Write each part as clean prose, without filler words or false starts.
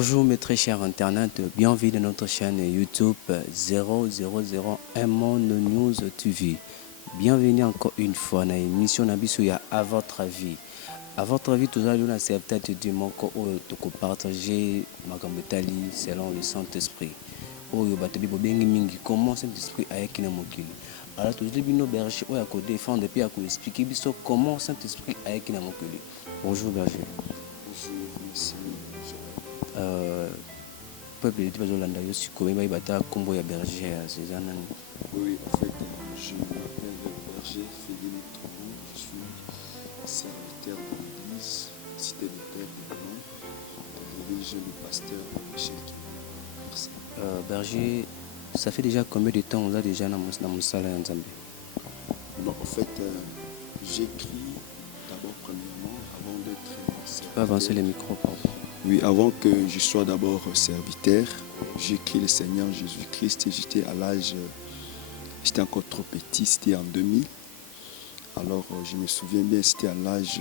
Bonjour mes très chers internautes, bienvenue dans notre chaîne YouTube 0001 Monde News TV. Bienvenue encore une fois dans l'émission Nabisuya à votre avis. À votre avis, tout à l'heure, c'est peut-être du manque de partager Magambetali selon le Saint-Esprit. Comment Saint-Esprit a été mokili. Alors, tout le monde berger ou à défendre et puis à expliquer comment Saint-Esprit a été mokili. Bonjour berger. Bonjour, merci. Peuple de Bazolanda, je suis commis bata combo ya berger à Cézanne. Oui, en fait, je m'appelle Berger Félix Tron, je suis serviteur de l'église, cité de Père de Blanc, je dirige le pasteur Michel Kim. Merci. Berger, ça fait déjà combien de temps on a déjà dans mon salle en Zambie? Bon, en fait, j'écris d'abord premièrement avant d'être serviteur. Tu peux avancer les micros, pardon. Oui, avant que je sois d'abord serviteur, j'écris le Seigneur Jésus-Christ et j'étais encore trop petit, c'était en 2000. Alors je me souviens bien, c'était à l'âge,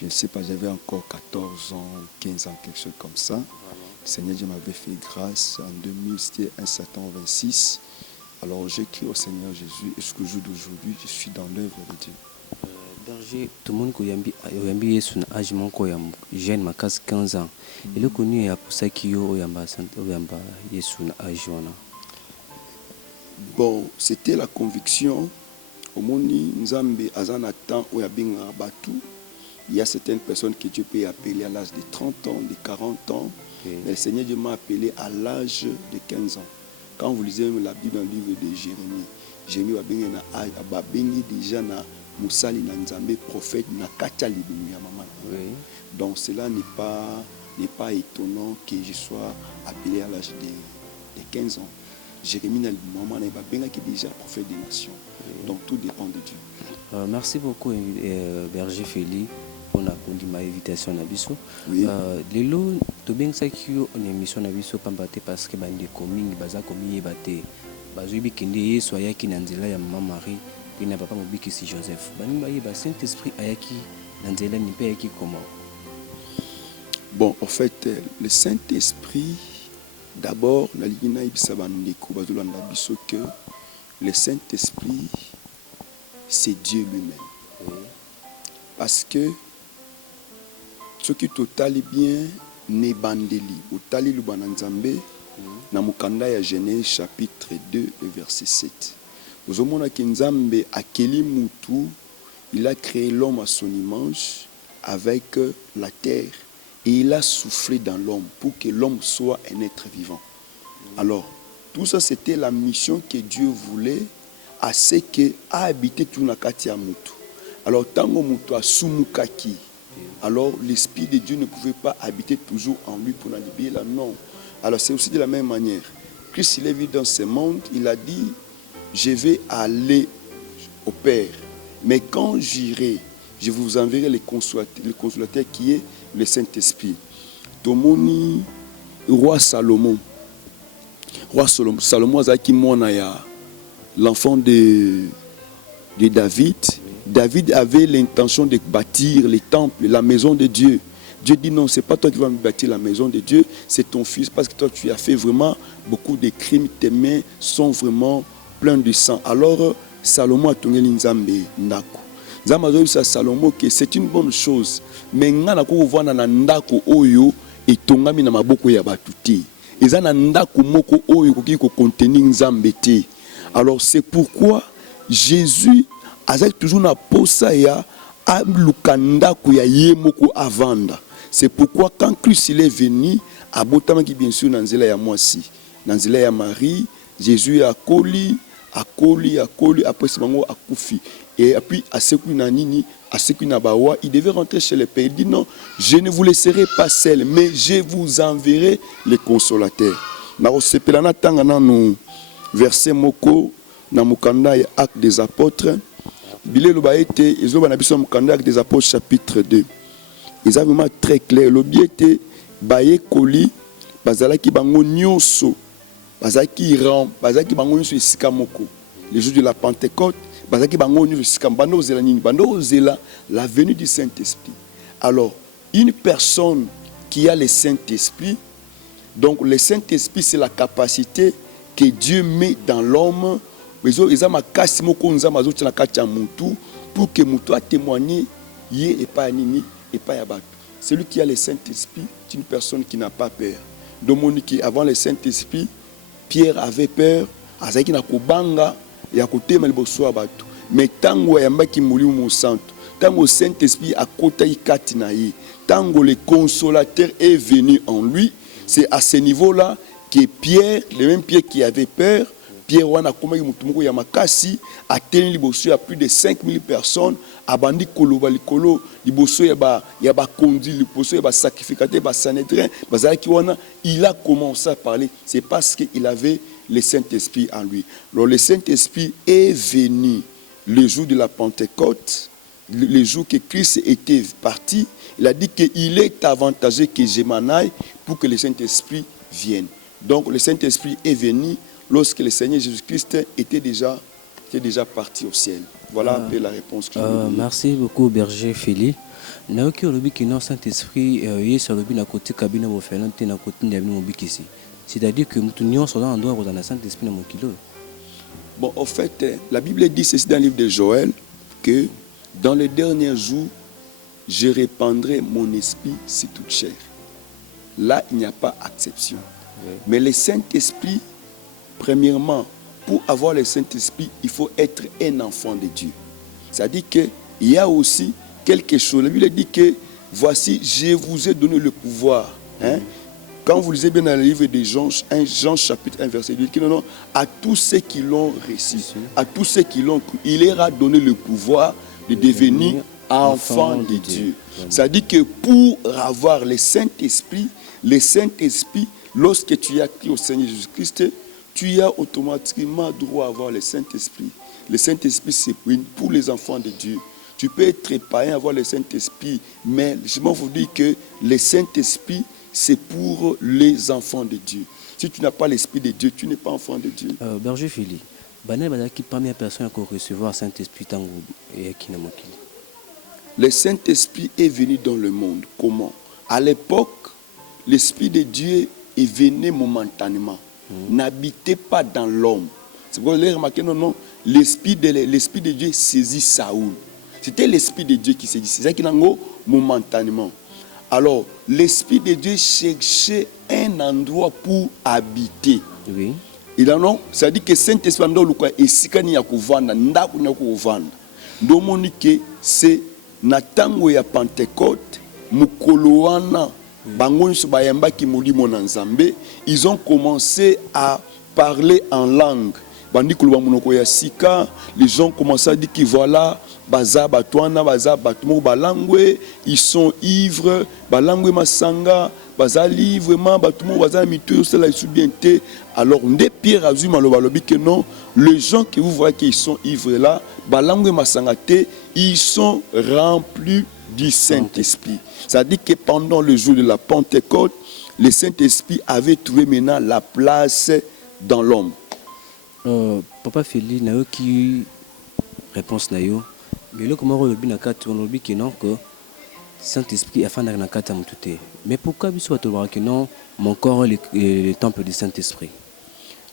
je ne sais pas, j'avais encore 14 ans, 15 ans, quelque chose comme ça. Le Seigneur Dieu m'avait fait grâce, en 2000, c'était un septembre 26. Alors j'écris au Seigneur Jésus et jusqu'au jour d'aujourd'hui, je suis dans l'œuvre de Dieu. Berger, tout le monde qui a son âge, jeune, ma 15 ans. Il est connu pour ça qui est son âge. Bon, c'était la conviction. Au Moni, Nzambe, Azanatan, Oyabinga, Batou. Il y a certaines personnes que Dieu peut appeler à l'âge de 30 ans, de 40 ans. Okay. Mais le Seigneur Dieu m'a appelé à l'âge de 15 ans. Quand vous lisez la Bible dans le livre de Jérémie va déjà na Moussali na Nzambe prophète na katia libumu ya maman. Donc cela n'est pas étonnant que je sois appelé à l'âge de 15 ans. Jérémie na maman va bien qui déjà prophète des nations. Donc tout dépend de Dieu. Merci beaucoup Berger Félix pour la invitation à Bisso. Oui. Les lots to bien ça qui on émission na Bisso pambate parce que bande coming baza komi bate bazubi kinde soya ki nanzela ya maman Marie puis na papa mobiki si Joseph bani baye ba Saint-Esprit ayaki nanzela ni pe ayaki comment? Bon, en fait le Saint-Esprit d'abord na ligina ibisa bandeko bazolanda biso que le Saint-Esprit c'est Dieu lui-même. Oui. Parce que ce qui totali bien ne bandeli otali lubana nzambe na mukanda ya Genèse chapitre 2 verset 7. Vous avez que Nzambe akeli mutu, il a créé l'homme à son image avec la terre et il a soufflé dans l'homme pour que l'homme soit un être vivant. Alors, tout ça c'était la mission que Dieu voulait à ce que a habité tout na kati ya mutu. Alors tango mutu asumukaki, alors l'esprit de Dieu ne pouvait pas habiter toujours en lui pour l'habiller là, non. Alors c'est aussi de la même manière. Christ il est venu dans ce monde, il a dit je vais aller au Père, mais quand j'irai, je vous enverrai le consolateur qui est le Saint-Esprit. Tomoni roi Salomon Azaki Monaya, l'enfant de David. David avait l'intention de bâtir les temples, la maison de Dieu. Dieu dit non, c'est pas toi qui vas me bâtir la maison de Dieu, c'est ton fils, parce que toi tu as fait vraiment beaucoup de crimes, tes mains sont vraiment pleines de sang. Alors Salomon a tourné l'Inzambe ndako. Nzambe a dit à Salomon que c'est une bonne chose, mais ngana ko vana na ndako oyo etongami na maboko ya batuti. Eza na ndako moko oyo ko ki ko contenir Nzambe te. Alors c'est pourquoi Jésus a toujours na posa ya alukandako ya yemoko avanda. C'est pourquoi quand Christ il est venu, à Botamaki bien sûr dans nzela ya mwasi, dans nzela ya Marie, Jésus a koli, après ce moment a koufi. Et puis à Sekou Nanini, à Sekou Nabawa, il devait rentrer chez les pères. Il dit non, je ne vous laisserai pas seul, mais je vous enverrai les consolateurs. Na osepelana tanga na no verset moko na mukanda ya Actes des Apôtres. Bilé lo ba été, ils ont banabiso mukanda Actes des Apôtres chapitre 2. Ils avaient vraiment très clair. Le biais était baye koli, bazalaki bango nyonso, bazalaki ram, bazalaki bango nyonso esika moko. Le jour de la Pentecôte, bazalaki bango nyonso esika bando zela nini, bando zela la venue du Saint-Esprit. Alors, une personne qu'il y a le Saint-Esprit. Donc le Saint-Esprit, c'est la capacité que Dieu met dans l'homme pour que Moutou a témoigné et pas nini et pas yabat. Celui qui a le Saint-Esprit, c'est une personne qui n'a pas peur. Donc avant le Saint-Esprit, Pierre avait peur, azaki na kobanga ya kotema liboso ya bato. Mais tango yambaki molimo mo santo, tango Saint-Esprit a kotaki kati na ye, tango le consolateur est venu en lui, c'est à ce niveau-là que Pierre, le même Pierre qui avait peur, Pierre wana komaki mutu moko ya makasi, ateni liboso ya plus de 5000 personnes, abandi koloba likolo liboso ya ba conduit, liboso ya ba sacrificateur, ba sanhédrin, bazaki wana, il a commencé à parler, c'est parce qu'il avait le Saint-Esprit en lui. Alors le Saint-Esprit est venu le jour de la Pentecôte, le jour que Christ était parti. Il a dit qu'il est avantageux que je m'en aille pour que le Saint-Esprit vienne. Donc le Saint-Esprit est venu lorsque le Seigneur Jésus-Christ était déjà parti au ciel. Voilà un peu la réponse que je vous donne. Merci beaucoup, Berger Félix. Naoki olobi ki non Saint-Esprit yesu olobi na côté kabine bo felante na côté ndabini mobikisi. C'est-à-dire que nous tenions sur un endroit où on a Saint-Esprit dans mon kilo. Bon, en fait, la Bible dit ceci dans le livre de Joël, que dans les derniers jours, je répandrai mon esprit sur toute chair. Là, il n'y a pas exception. Oui. Mais le Saint-Esprit, premièrement, pour avoir le Saint-Esprit, il faut être un enfant de Dieu. C'est-à-dire qu'il y a aussi quelque chose. La Bible dit que, voici, je vous ai donné le pouvoir. Hein? Quand vous lisez bien dans le livre de Jean, Jean chapitre 1, verset 2, il dit non, à tous ceux qui l'ont reçu, à tous ceux qui l'ont cru, il leur a donné le pouvoir de devenir enfants de Dieu. C'est-à-dire que pour avoir le Saint-Esprit, lorsque tu as cru au Seigneur Jésus-Christ, tu as automatiquement droit à avoir le Saint-Esprit. Le Saint-Esprit, c'est pour les enfants de Dieu. Tu peux être païen, avoir le Saint-Esprit, mais je m'en vous dire que le Saint-Esprit, c'est pour les enfants de Dieu. Si tu n'as pas l'Esprit de Dieu, tu n'es pas enfant de Dieu. Berger Félix, qui première personne à recevoir le Saint-Esprit et qui n'a pas. Le Saint-Esprit est venu dans le monde. Comment? À l'époque, l'Esprit de Dieu est venu momentanément. N'habitait pas dans l'homme. C'est pour vous avez remarqué, non, l'Esprit de Dieu saisit Saoul. C'était l'Esprit de Dieu qui saisit. C'est ça qui l'a momentanément. Alors, l'Esprit de Dieu cherchait un endroit pour habiter. Oui. Il a non, c'est-à-dire que Saint-Esprit est sikani ya kuvanda, ndaku na kuvanda. Ndomoni que c'est natango ya Pentecôte, mukolo wana bango nso bayamba ki molimo na Nzambe, ils ont commencé à parler en langue. Bandi koloba monoko ya sika, les gens commençaient à dire que voilà baza batwana baza batumo balangwe, ils sont ivres, balangwe masanga, baza livrement batumo baza mitu cela est bien. Alors ndé Pierre a dit malobalobi que non, les gens que vous voyez qu'ils sont ivres là, balangwe masangate, ils sont remplis du Saint-Esprit. Ça dit que pendant le jour de la Pentecôte, le Saint-Esprit avait trouvé maintenant la place dans l'homme. Papa Félix, na yo qui réponse na yo. Mais là comment on a quatre on dit que non que Saint-Esprit a fait na quatre mututé. Mais pourquoi biso to que non mon corps est le temple du Saint-Esprit?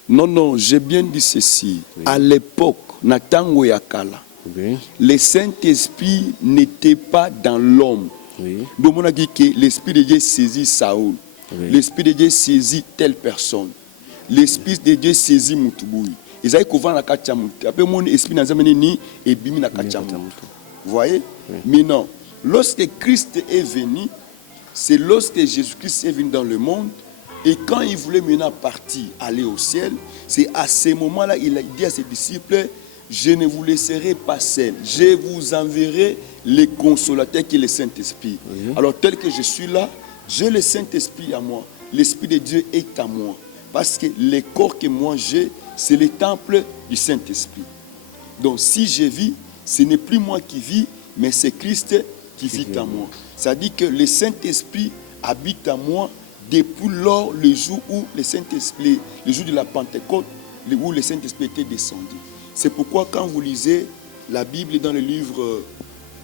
Non, j'ai bien dit ceci. Oui. À l'époque, na tango ya kala. Oui. Le Saint-Esprit n'était pas dans l'homme. Oui. Donc on a dit que l'Esprit de Dieu saisit Saoul. Oui. L'Esprit de Dieu saisit telle personne. L'Esprit de Dieu saisit Moutoubouy. Ils avaient couvert la kachamutu. Après, mon esprit n'a jamais ni et bimi na kachamutu. Vous voyez? Oui. Mais non. Lorsque Christ est venu, c'est lorsque Jésus-Christ est venu dans le monde. Et quand il voulait maintenant partir, aller au ciel, c'est à ce moment-là il a dit à ses disciples, je ne vous laisserai pas seul. Je vous enverrai le consolateur qui est le Saint-Esprit. Oui. Alors tel que je suis là, j'ai le Saint-Esprit à moi. L'Esprit de Dieu est à moi. Parce que le corps que moi j'ai, c'est le temple du Saint-Esprit. Donc si je vis, ce n'est plus moi qui vis, mais c'est Christ qui vit en moi. Ça dit que le Saint-Esprit habite en moi depuis lors le jour où le Saint-Esprit, le jour de la Pentecôte, où le Saint-Esprit était descendu. C'est pourquoi quand vous lisez la Bible dans le livre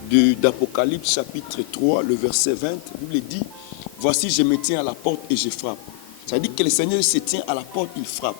d'Apocalypse chapitre 3, le verset 20, la Bible dit, voici je me tiens à la porte et je frappe. Ça dit que le Seigneur se tient à la porte, il frappe.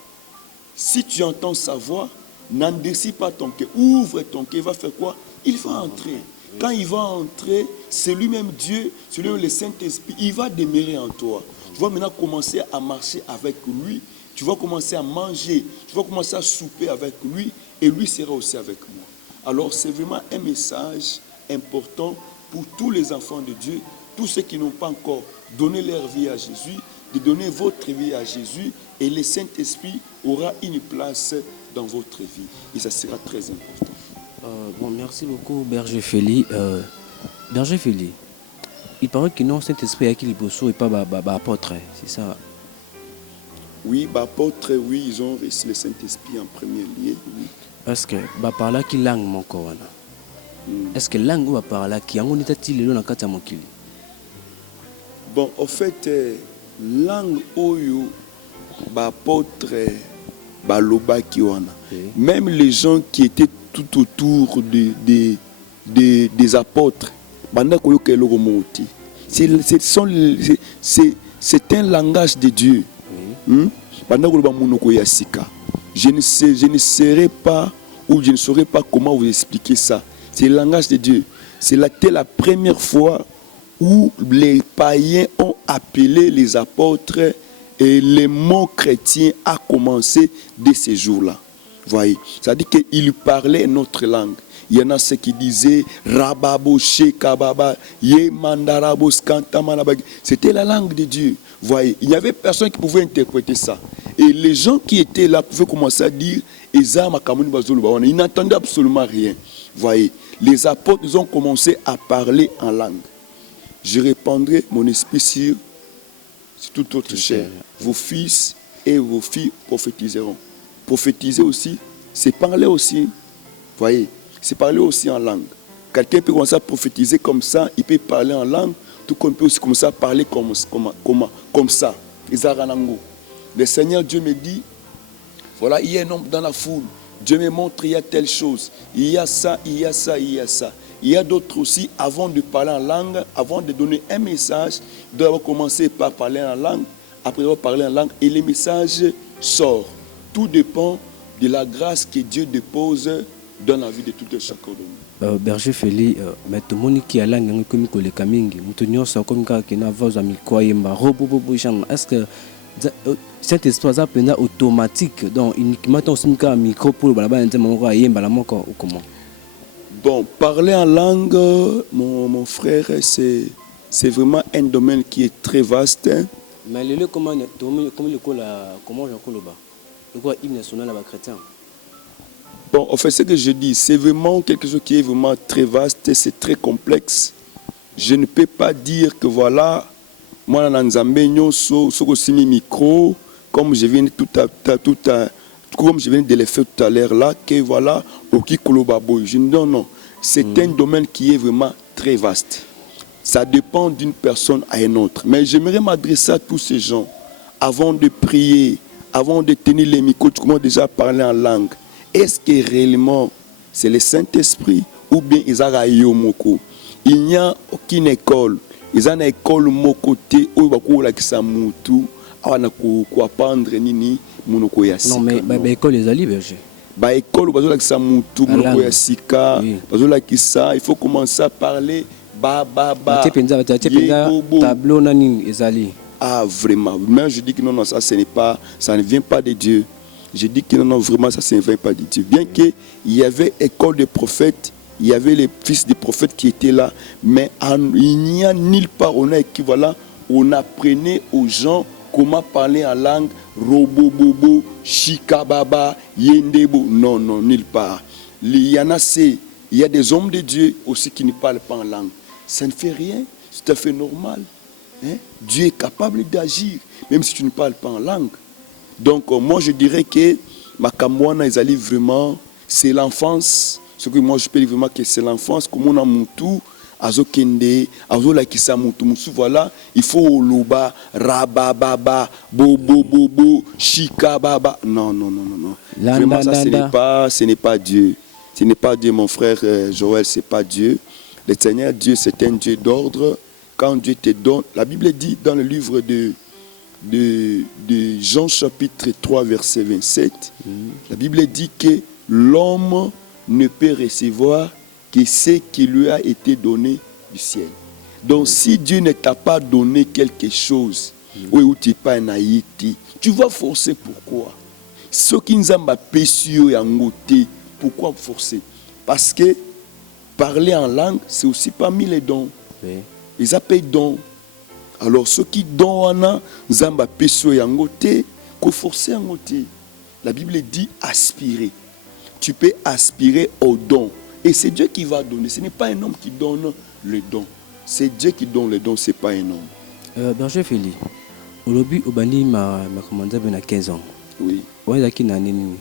Si tu entends sa voix, n'endurcis pas ton cœur, ouvre ton cœur, il va faire quoi? Il va entrer. Quand il va entrer, c'est lui-même Dieu, c'est lui-même le Saint-Esprit, il va demeurer en toi. Tu vas maintenant commencer à marcher avec lui, tu vas commencer à manger, tu vas commencer à souper avec lui, et lui sera aussi avec moi. Alors c'est vraiment un message important pour tous les enfants de Dieu, tous ceux qui n'ont pas encore donné leur vie à Jésus, de donner votre vie à Jésus, et le Saint-Esprit aura une place dans votre vie. Et ça sera très important. Bon, merci beaucoup, Berger Feli. Berger Feli, il paraît que non, Saint-Esprit avec les bossons et pas apôtre, c'est ça? Oui, apôtre, oui, ils ont reçu le Saint-Esprit en premier lieu. Oui. Est-ce que par là qui langue mon corps? Est-ce que langue ou par là qui en est-il le nakata mokili? Bon, en fait, langue oyo apôtre baloba kiwana. Même les gens qui étaient tout autour des apôtres, c'est un langage de Dieu. Je ne saurais pas ou je ne saurais pas comment vous expliquer ça. C'est le langage de Dieu. C'était la première fois où les païens ont appelé les apôtres et le mot chrétien a commencé dès ces jours-là. Voyez, c'est-à-dire qu'ils parlaient notre langue. Il y en a ceux qui disaient Rababo Shekababa, Ye Mandarabo Skantamanabag. C'était la langue de Dieu. Voyez, il n'y avait personne qui pouvait interpréter ça. Et les gens qui étaient là pouvaient commencer à dire Eza Makamuni Bazulu. Ils n'entendaient absolument rien. Voyez, les apôtres ils ont commencé à parler en langue. Je répandrai mon esprit sur toute autre chair. Vos fils et vos filles prophétiseront. Prophétiser aussi, c'est parler aussi. Voyez, c'est parler aussi en langue. Quelqu'un peut commencer à prophétiser comme ça, il peut parler en langue, tout comme il peut aussi commencer à parler comme ça. Le Seigneur Dieu me dit, voilà, il y a un homme dans la foule. Dieu me montre, il y a telle chose. Il y a ça, il y a ça, il y a ça. Il y a d'autres aussi, avant de parler en langue, avant de donner un message, ils doivent commencer par parler en langue, après avoir parlé en langue, et le message sort. Tout dépend de la grâce que Dieu dépose dans la vie de tout et chacun de nous. Berger Feli, mais tout le monde qui a langue comme le kamingi, mutunyo sa comme qui n'a pas ami quoi yemba robo est-ce que cet espace là est automatique donc uniquement ton simka micro pour la bande mon yemba la moko ou comment? Bon, parler en langue, mon frère, c'est vraiment un domaine qui est très vaste. Mais le comment je le bas? Le quoi hymne national à chrétien? Bon, en fait, ce que je dis, c'est vraiment quelque chose qui est vraiment très vaste, c'est très complexe. Je ne peux pas dire que voilà, moi, dans Nzambe, sur micro, comme je viens comme je viens de le faire tout à l'heure là, que voilà, non. C'est un domaine qui est vraiment très vaste. Ça dépend d'une personne à une autre. Mais j'aimerais m'adresser à tous ces gens, avant de prier, avant de tenir les micros, comment déjà parler en langue. Est-ce que réellement c'est le Saint-Esprit ou bien Moko? Il n'y a aucune école. Ils ont une école Mokoté où ils vont apprendre nini monoko ya sika. Non mais école les ali berger. Ba école bazola kisa mutu monoko ya sika. Bazola kisa, il faut commencer à parler ba. Tableau nani ezali. Ah vraiment. Mais je dis que non ça ça ne vient pas de Dieu. Je dis que non vraiment ça ne vient pas de Dieu. Bien que il y avait école de prophètes, il y avait les fils des prophètes qui étaient là, mais il n'y a nulle part on a équivalent, on apprenait aux gens comment parler en langue, robobobo, chikababa, yendebo. Non, nulle part. Il y en a, il y a des hommes de Dieu aussi qui ne parlent pas en langue. Ça ne fait rien, c'est tout à fait normal. Hein? Dieu est capable d'agir, même si tu ne parles pas en langue. Donc, moi, je dirais que Makamwana, ils allaient vraiment, c'est l'enfance. Ce que moi, je peux dire vraiment que c'est l'enfance, comme on a moutou. Azokende, azolakisa mutu musu voilà, il faut loba, rabababa, bobo, chikababa. Non. Vraiment ça ce n'est pas Dieu. Ce n'est pas Dieu mon frère Joël, c'est pas Dieu. Le Seigneur Dieu, c'est un Dieu d'ordre. Quand Dieu te donne, la Bible dit dans le livre de Jean chapitre 3 verset 27, la Bible dit que l'homme ne peut recevoir que ce qui lui a été donné du ciel. Donc si Dieu ne t'a pas donné quelque chose, ou tu pas un haïti, tu vas forcer. Pourquoi? Ce qui nous a péché et angoté, pourquoi forcer? Parce que parler en langue, c'est aussi parmi les dons. Oui. Ils appellent dons. Alors ceux qui donnent, zamba peso yangote, qu'on force yangote. La Bible dit aspirer. Tu peux aspirer au don. Et c'est Dieu qui va donner. Ce n'est pas un homme qui donne le don. C'est Dieu qui donne le don, ce n'est pas un homme. Berger Feli, aujourd'hui, Obani m'a commandé à 15 ans. Oui. Oui, qui n'a nini.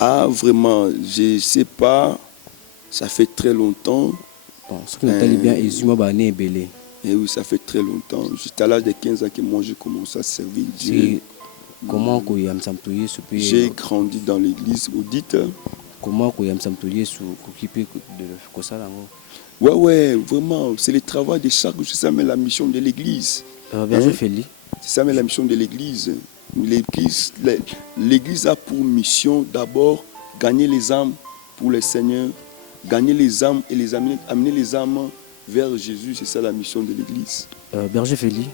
Ah, vraiment, je ne sais pas. Ça fait très longtemps. Bon, ce qui n'a bien, ils m'ont banné et belé. Et oui, ça fait très longtemps. Jusqu'à l'âge de 15 ans que moi, j'ai commencé à servir Dieu. Comment j'ai grandi dans l'église audite. Comment vous avez sur s'occuper de ça? Ouais, vraiment, c'est le travail de chaque jour. C'est ça, mais la mission de l'église. C'est ça, mais la mission de l'église. L'église a pour mission d'abord gagner les âmes pour le Seigneur, gagner les âmes et les amener les âmes vers Jésus. C'est ça la mission de l'église. Berger Feli,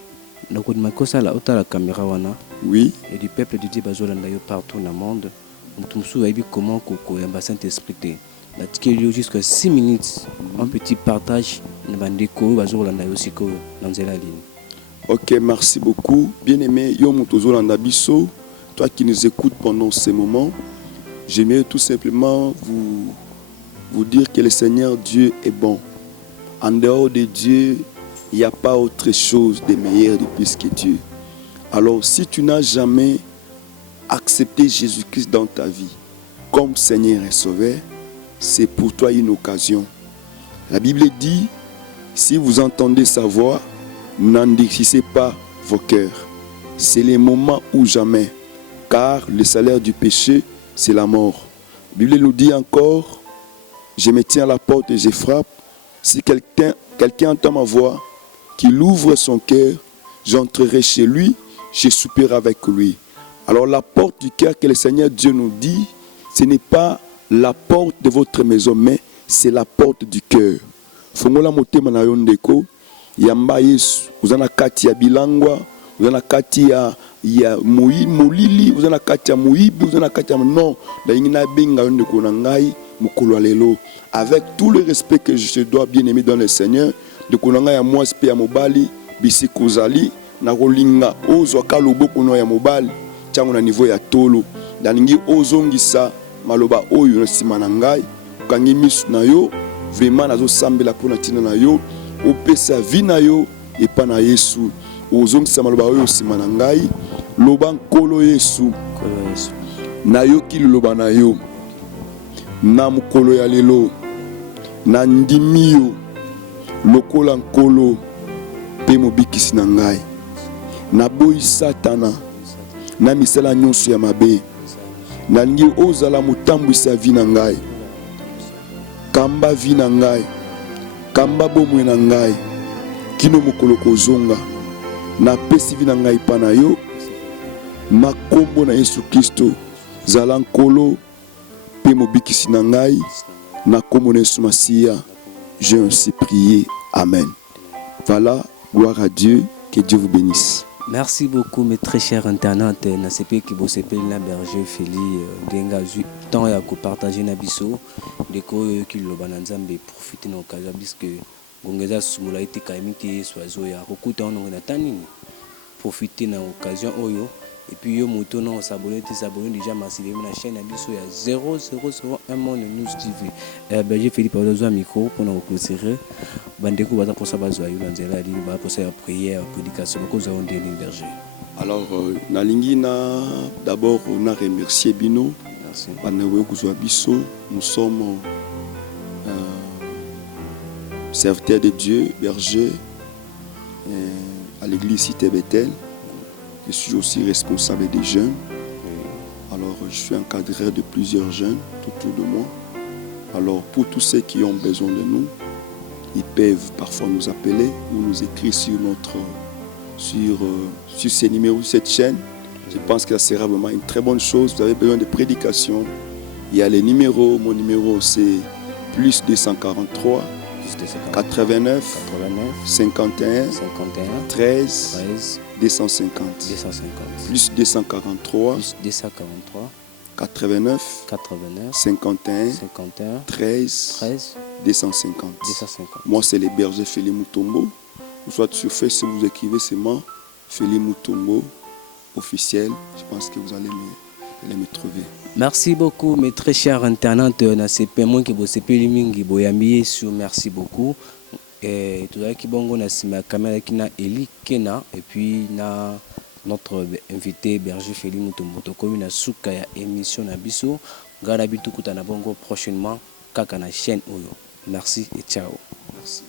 la caméra wana. Oui. Et du peuple de Dieu partout dans le monde. Nous avons comment le Saint-Esprit est jusqu'à 6 minutes. Un petit partage Ok, merci beaucoup. Bien-aimé, toi qui nous écoutes pendant ces moments, j'aimerais tout simplement vous dire que le Seigneur Dieu est bon. En dehors de Dieu, il n'y a pas autre chose de meilleur de plus que Dieu. Alors, si tu n'as jamais accepté Jésus-Christ dans ta vie comme Seigneur et Sauveur, c'est pour toi une occasion. La Bible dit, si vous entendez sa voix, n'endurcissez pas vos cœurs. C'est le moment ou jamais, car le salaire du péché, c'est la mort. La Bible nous dit encore, je me tiens à la porte et je frappe. Si quelqu'un entend ma voix, qu'il ouvre son cœur, j'entrerai chez lui, je souperai avec lui. Alors la porte du cœur que le Seigneur Dieu nous dit, ce n'est pas la porte de votre maison, mais c'est la porte du cœur. Fongola motema na yondeko, yamba Yesu, uzana kati ya bilangwa, uzana kati ya molili, uzana kati ya muibi, uzana kati ya non, da ingina benga yondeko na ngai mukolo alelo. Avec tout le respect que je te dois, bien aimé dans le Seigneur, de konanga ya mwasi pe ya mobali, bisi kozali na kolinga ozwa kaloboko no ya mobali, tiango na niveau ya tolo, dalingi ozongisa maloba oyo na sima na ngai, kangi misu na yo, vraiment nazo sambela pona tina na yo, opesa vi na yo epa na Yesu. Ozongisa maloba oyo sima na ngai, loba nkolo Yesu. Na yo ki loba na yo. Na mukolo ya lelo, na ndimi yo, lokola nkolo pe mobikisi na ngai. Na boyi Satana, na misala nyonso ya mabe. Na lingi ozala motambwisa vi na ngai. Kamba vi na ngai, kamba bomwe na ngai, kino mokolo kozonga. Na pesi vi na ngai pa na yo, makombo na Yesu Kristo, zala nkolo pe mobikisi na ngai, na kombo na Yesu Masiya, j'ai ainsi prié. Amen. Voilà, gloire à Dieu, que Dieu vous bénisse. Merci beaucoup mes très chers internautes. Na CP qui vous s'appelle la Berger Feli Denga temps ya ko partager na biso de ko ki lo bananzambe profiter na occasion puisque ngongeza sumula ite kaimiti swazo ya kokuta ono na tanini profiter na occasion oyo et puis yo moto non s'abonner déjà massivement na chaîne na biso ya 0001 Monde News TV. Berger Feli par le micro pour nous clôturer. Bandeko baza pour ça bazo yo nzela li ba pour ça prière prédication ko za ondé Berger. Alors nalingi na d'abord on a remercié Bino. Merci. Nous sommes serviteurs de Dieu, berger à l'église Cité Bethel. Je suis aussi responsable des jeunes. Alors je suis encadreur de plusieurs jeunes autour de moi. Alors pour tous ceux qui ont besoin de nous, ils peuvent parfois nous appeler ou nous écrire sur ces numéros, cette chaîne. Je pense que ça sera vraiment une très bonne chose. Vous avez besoin de prédication. Il y a les numéros. Mon numéro, c'est plus 243 89 51 13 250. Plus 243 89 51 13 250. Moi, c'est les bergers Félix Mutombo. Ou soit sur Facebook, vous écrivez seulement Félix Mutombo officiel. Je pense que vous allez me trouver. Merci beaucoup, mes très chers internautes. Merci beaucoup. Et tout qui bongo na sima caméra qui na Eli Kena et puis na notre invité Berger Félix Mutombo comme na suka ya émission na biso ngara bitu kutana bongo prochainement kaka na chaîne oyo. Merci et ciao. Merci.